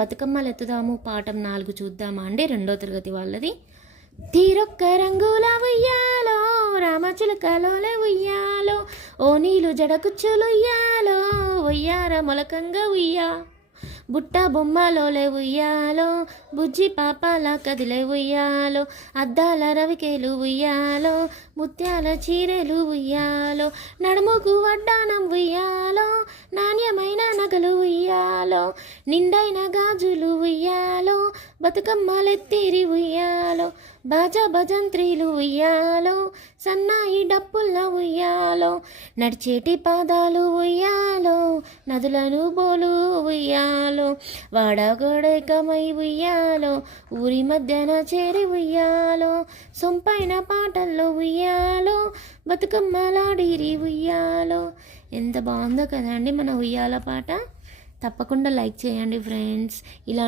బతుకమ్మలు ఎత్తుదాము పాఠం 4 చూద్దామా అండి, 2వ తరగతి వాళ్ళది. తీరొక్క రంగుల ఉయ్యాలో రామచిలుకలోలే ఉయ్యాలో, ఓ నీళ్ళు జడకుచ్చులు ఉయ్యాలో, ఉయ్యార మొలకంగా ఉయ్యా, బుట్ట బొమ్మలోలే ఉయ్యాలో, బుజ్జి పాపాల కదిలే ఉయ్యాలో, అద్దాల రవికేలు ఉయ్యాలో, ముత్యాల చీరెలు ఉయ్యాలో, నడుముకు వడ్డానం ఉయ్యాలో, నాణ్యమైన నగలు ఉయ్యాలో, నిండైన గాజులు ఉయ్యాలో, బతుకమ్మలెత్తిరి ఉయ్యాలో, బాజా భజంత్రీలు ఉయ్యాలో, సన్నాయి డప్పుల ఉయ్యాలో, నడిచేటి పాదాలు ఉయ్యాలో, నదులను బోలు ఉయ్యాలో, వాడగొడకమై ఉయ్యాలో, ఊరి మధ్యన చేరి ఉయ్యాలో, సొంపైన పాటల్లో ఉయ్యాలో, బతుకమ్మలాడిరి ఉయ్యాలో. ఎంత బాగుందో కదండి మన ఉయ్యాల పాట. తప్పకుండా లైక్ చేయండి ఫ్రెండ్స్. ఇలా